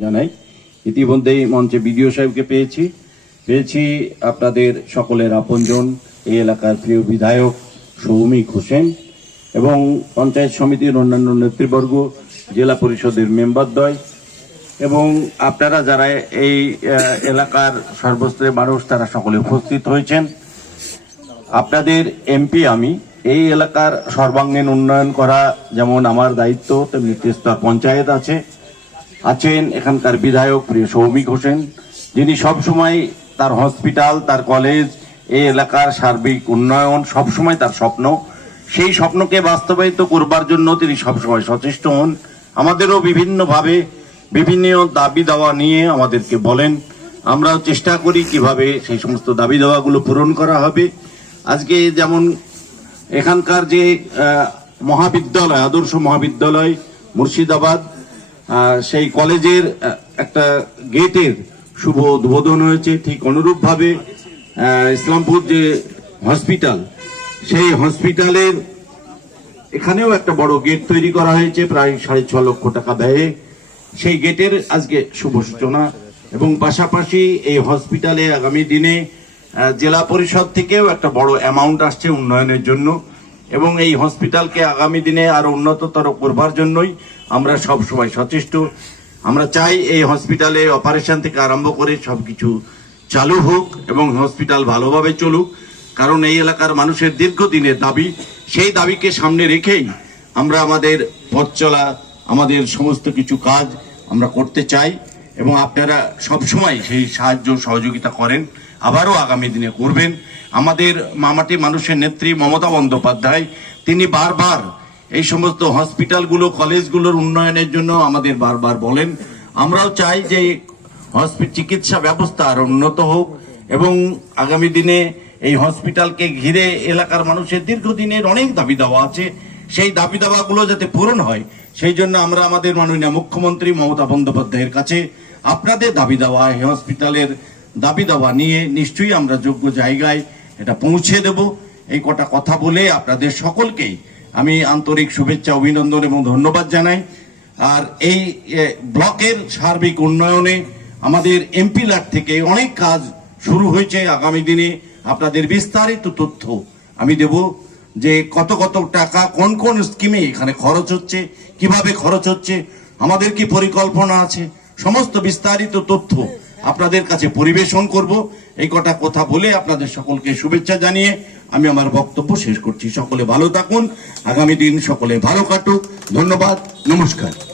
জানাই। ইতিমধ্যেই মঞ্চে বিডিও সাহেবকে পেয়েছি। পেয়েছি আপনাদের সকলের আপনজন, এই এলাকার প্রিয় বিধায়ক সৌমিক হোসেন এবং পঞ্চায়েত সমিতির অন্যান্য নেতৃবর্গ, জেলা পরিষদের মেম্বারদ্বয় এবং আপনারা যারা এই এলাকার সর্বস্তরের মানুষ, তারা সকলে উপস্থিত হয়েছেন। আপনাদের এমপি আমি। এই এলাকার সর্বাঙ্গীন উন্নয়ন করা যেমন আমার দায়িত্ব, তেমনি তেস্তা পঞ্চায়েত আছে। আছেন এখানকার বিধায়ক প্রিয় সৌমিক হোসেন, যিনি সবসময় তার হসপিটাল, তার কলেজ, এই এলাকার সার্বিক উন্নয়ন সবসময় তার স্বপ্ন। সেই স্বপ্নকে বাস্তবায়িত করবার জন্য তিনি সবসময় সচেষ্ট হন। আমাদেরও বিভিন্নভাবে বিভিন্ন দাবি দাওয়া নিয়ে আমাদেরকে বলেন। আমরাও চেষ্টা করি কীভাবে সেই সমস্ত দাবি দাওয়াগুলো পূরণ করা হবে। আজকে যেমন এখানকার যে মহাবিদ্যালয়, আদর্শ মহাবিদ্যালয়, মুর্শিদাবাদ সেই কলেজের একটা গেটের শুভ উদ্বোধন হয়েছে ঠিক অনুরূপভাবে। ইসলামপুর যে হসপিটাল, সেই হসপিটালের এখানেও একটা বড় গেট তৈরি করা হয়েছে, প্রায় সাড়ে ছ লক্ষ টাকা ব্যয়ে। সেই গেটের আজকে শুভ সূচনা এবং পাশাপাশি এই হসপিটালে আগামী দিনে জেলা পরিষদ থেকেও একটা বড় অ্যামাউন্ট আসছে উন্নয়নের জন্য। এবং এই হসপিটালকে আগামী দিনে আরও উন্নততর করবার জন্যই আমরা সব সময় সচেষ্ট। আমরা চাই এই হসপিটালে অপারেশন থেকে আরম্ভ করে সবকিছু চালু হোক এবং হসপিটাল ভালোভাবে চলুক। কারণ এই এলাকার মানুষের দীর্ঘদিনের দাবি, সেই দাবিকে সামনে রেখেই আমরা আমাদের পথ চলা, আমাদের সমস্ত কিছু কাজ আমরা করতে চাই। এবং আপনারা সবসময় সেই সাহায্য, সহযোগিতা করেন। আবারও আগামী দিনে করবেন। আমাদের মামাটি মানুষের নেত্রী মমতা বন্দ্যোপাধ্যায়, তিনি বারবার এই সমস্ত হসপিটালগুলো, কলেজগুলোর উন্নয়নের জন্য আমাদের বারবার বলেন। আমরাও চাই যে হসপিটাল চিকিৎসা ব্যবস্থা আরও উন্নত হোক এবং আগামী দিনে এই হসপিটালকে ঘিরে এলাকার মানুষের দীর্ঘদিনের অনেক দাবি দাওয়া আছে। সেই দাবি দাওয়াগুলো যাতে পূরণ হয়, সেই জন্য আমরা আমাদের মাননীয় মুখ্যমন্ত্রী মমতা বন্দ্যোপাধ্যায়ের কাছে আপনাদের দাবি দেওয়া এই হসপিটালের দাবি দেওয়া নিয়ে নিশ্চয়ই আমরা যোগ্য জায়গায় এটা পৌঁছে দেব। এই কটা কথা বলে আপনাদের সকলকেই আমি আন্তরিক শুভেচ্ছা, অভিনন্দন এবং ধন্যবাদ জানাই। আর এই ব্লকের সার্বিক উন্নয়নে আমাদের এমপি লাট থেকে অনেক কাজ শুরু হয়েছে। আগামী দিনে আপনাদের বিস্তারিত তথ্য আমি দেব। যে কত কত টাকা, কোন কোন স্কিমে এখানে খরচ হচ্ছে, কীভাবে খরচ হচ্ছে, আমাদের কি পরিকল্পনা আছে, সমস্ত বিস্তারিত তথ্য আপনাদের কাছে পরিবেশন করব। এই কটা কথা বলে আপনাদের সকলকে শুভেচ্ছা জানিয়ে আমি আমার বক্তব্য শেষ করছি। সকলে ভালো থাকুন, আগামী দিন সকলে ভালো কাটুক। ধন্যবাদ, নমস্কার।